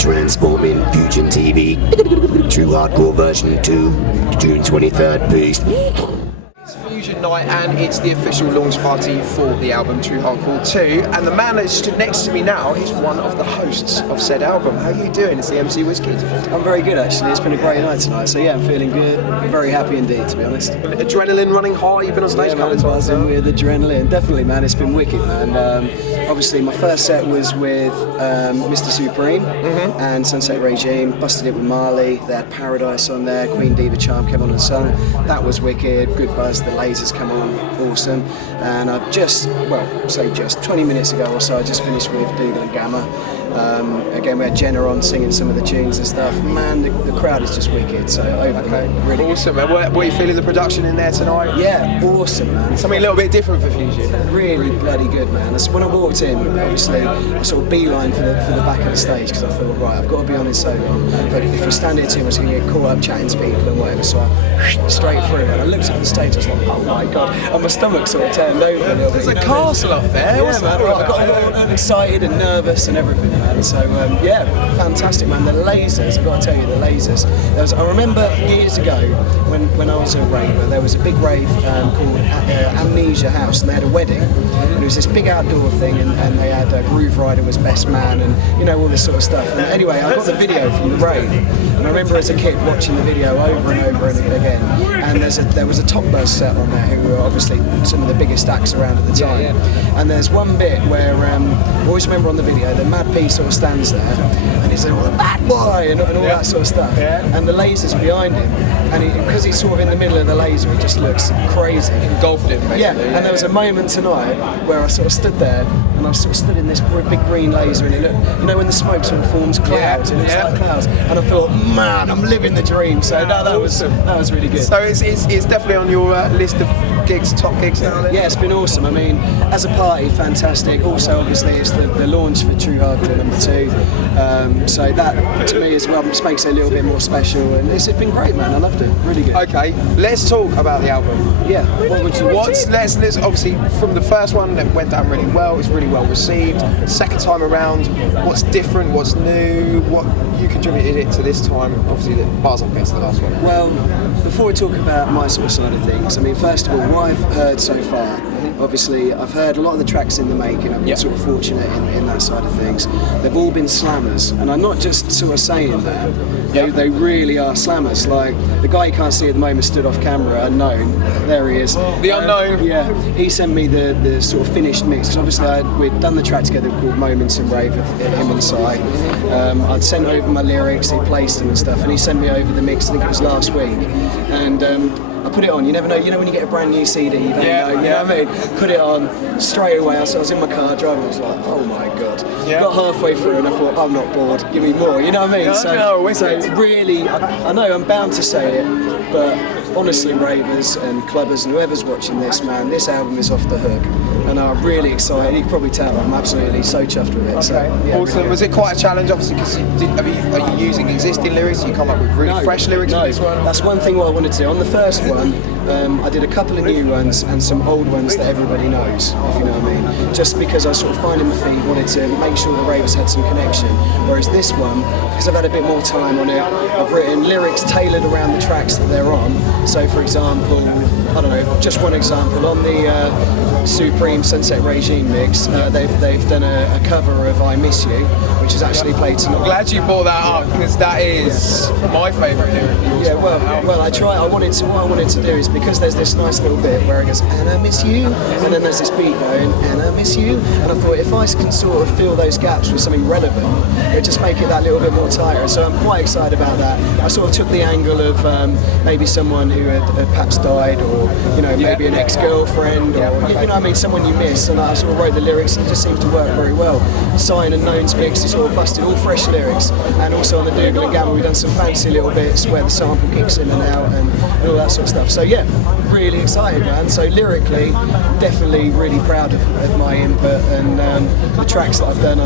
Transforming Fusion TV, True Hardcore version 2, June 23rd, peace. It's Fusion Night and it's the official launch party for the album True Hardcore 2, and the man that stood next to me now is one of the hosts of said album. How are you doing? It's the MC WHIZZKID. I'm very good actually, it's been a great night tonight, so yeah, I'm feeling good, I'm very happy indeed to be honest. Adrenaline running high, you've been on stage a couple of times now. With adrenaline, definitely man, it's been wicked man. Obviously my first set was with Mr. Supreme and Sunset Regime, busted it with Marley, they had Paradise on there, Queen Diva Charm came on and sung, that was wicked, good buzz, the lasers come on, awesome, and I've just 20 minutes ago or so, I just finished with Dougal and Gamma. Again, we had Jenna on singing some of the tunes and stuff. Man, the crowd is just wicked, so over the moon. Really awesome, man. What are you feeling the production in there tonight? Yeah, awesome, man. Something a little bit different for Fusion. Really bloody good, man. When I walked in, obviously, I sort of beeline for the back of the stage because I thought, right, I've got to be on it so long. But if we stand here too much, I'm going to get caught up chatting to people and whatever. So I straight through, and I looked at the stage, I was like, oh my god, and my stomach sort of turned over a little bit. There's a castle up there. Yeah, man. I got all excited and nervous and everything, man. So yeah, fantastic, man. The lasers, I've got to tell you, the lasers. I remember years ago when I was a raver, there was a big rave called Amnesia House, and they had a wedding, and it was this big outdoor thing, and they had Groove Rider was best man, and you know, all this sort of stuff. And anyway, I got the video from the rave, and I remember as a kid watching the video over and over and again. And there was a Top Buzz set on there who were obviously some of the biggest acts around at the time. And there's one bit where I always remember on the video, the Mad P sort of stands there, and he's like, oh, the bad boy, and all that sort of stuff. And the lasers behind him, and because he's sort of in the middle of the laser, it just looks crazy. Engulfed him, basically. Yeah, and there was a moment tonight where I sort of stood there, and I sort of stood in this big green laser, and it looked, you know, when the smoke sort of forms clouds, it looks like clouds, and I thought, man, I'm living the dream. So that was really good. So it's definitely on your list of gigs, top gigs now then? Yeah, it's been awesome. I mean, as a party, fantastic. Also, obviously, it's the launch for True Hardcore #2. So that, to me as well, just makes it a little bit more special. And it's been great, man. I loved it. Really good. Okay, let's talk about the album. Yeah. Let's obviously, from the first one, that went down really well. It was really well received. Second time around, what's different? What's new? What you contributed it to this time? Obviously, the bars up against the last one. Well, before we talk about my sort of side of things, I mean, first of all, what I've heard so far, obviously, I've heard a lot of the tracks in the making. I've been sort of fortunate in that side of things. They've all been slammers, and I'm not just sort of saying that. They really are slammers. Like the guy you can't see at the moment stood off camera, Unknown. There he is. The Unknown. Yeah, he sent me the sort of finished mix. Because obviously we'd done the track together called Moments in Rave with him and Si. I'd sent over my lyrics, he placed them and stuff, and he sent me over the mix. I think it was last week, and I put it on. You never know. You know when you get a brand new CD, you don't know. You know what I mean? Put it on straight away. I was in my car driving. I was like, oh my god. Got halfway through and I thought, I'm not bored. Give me more. You know what I mean? So really, I know I'm bound to say it, but honestly, ravers and clubbers and whoever's watching this, man, this album is off the hook. And I'm really excited. You can probably tell I'm absolutely so chuffed with it. Okay. So, yeah, awesome. Was it quite a challenge, obviously, because are you using existing lyrics? You come up with really fresh lyrics for this one? That's one thing what I wanted to do. On the first one, I did a couple of new ones and some old ones that everybody knows, if you know what I mean. Just because I sort of finding my feet, wanted to make sure the ravers had some connection. Whereas this one, because I've had a bit more time on it, I've written lyrics tailored around the tracks that they're on. So for example, I don't know, just one example, on the Supreme Sunset Regime mix, they've done a cover of I Miss You, which is actually played tonight. I'm glad you brought that up, because that is my favourite lyric. Yeah, well, what I wanted to do is, because there's this nice little bit where it goes, and I miss you, and then there's this beat going, and I miss you, and I thought if I can sort of fill those gaps with something relevant, it would just make it that little bit more tighter. So I'm quite excited about that. I sort of took the angle of maybe someone who had perhaps died, or you know, maybe an ex-girlfriend, or you know what I mean, someone you miss, and I sort of wrote the lyrics, and it just seems to work very well. Sign and Known's mix, it's sort of busted, all fresh lyrics, and also on the Dougal and Gamma we've done some fancy little bits where the sample kicks in and out and all that sort of stuff. So yeah, really excited, man. So lyrically, definitely really proud of my input, and the tracks that I've done,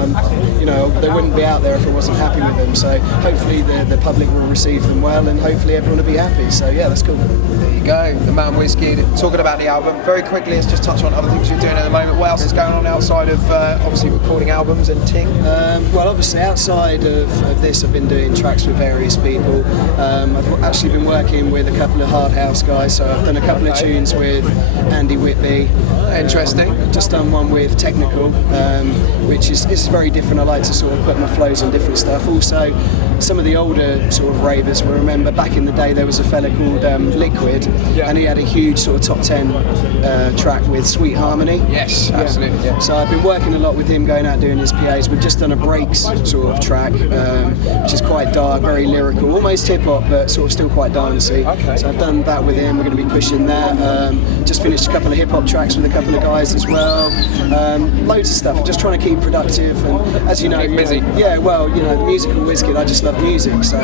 you know, they wouldn't be out there if I wasn't happy with them. So hopefully the public will receive them well, and hopefully everyone will be happy. So yeah, that's cool. There you go, the man WHIZZKID. Talking about the album, very quickly, let's just touch on other things you're doing at the moment. What else is going on outside of obviously recording albums and ting? Well, obviously outside of this, I've been doing tracks with various people. I've actually been working with a couple of hard house guys, so I've done a couple of tunes with Andy Whitby. Interesting. Just done one with Technical, which is very different. I like to sort of put my flows on different stuff. Also, some of the older sort of ravers will remember back in the day there was a fella called Liquid, and he had a huge sort of top 10 track with Sweet Harmony. Yes, absolutely. Yeah. So I've been working a lot with him, going out doing his PAs. We've just done a breaks sort of track, which is quite dark, very lyrical, almost hip hop, but sort of still quite dancey. Okay. So I've done that with him. We're going to be pushing that. Just finished a couple of hip hop tracks with a couple of guys as well. Loads of stuff. Just trying to keep productive, and as you know, Keep busy. Yeah, well, you know, the musical WHIZZKID. I just love music, so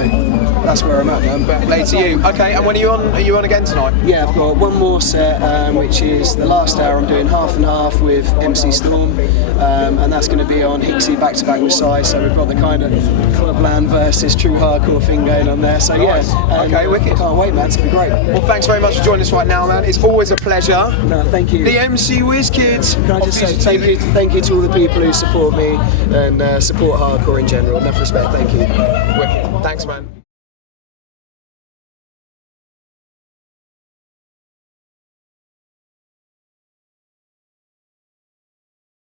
that's where I'm at, man. Fair play to you. Okay, and when are you on? Are you on again tonight? Yeah, I've got one more set, which is the last hour. I'm doing half and half with MC Storm, and that's going to be on WHIZZKID back to back with Sai. So we've got the kind of clubland versus true hardcore thing going on there. So Nice. yeah, Okay, wicked. Can't wait, man. It's going to be great. Well, thanks very much for joining us right now, man. It's always a pleasure. No, thank you. The MC WHIZZKID. Can I just say thank you to all the people who support me and support hardcore in general. Enough respect. Thank you. Wicked. Thanks, man.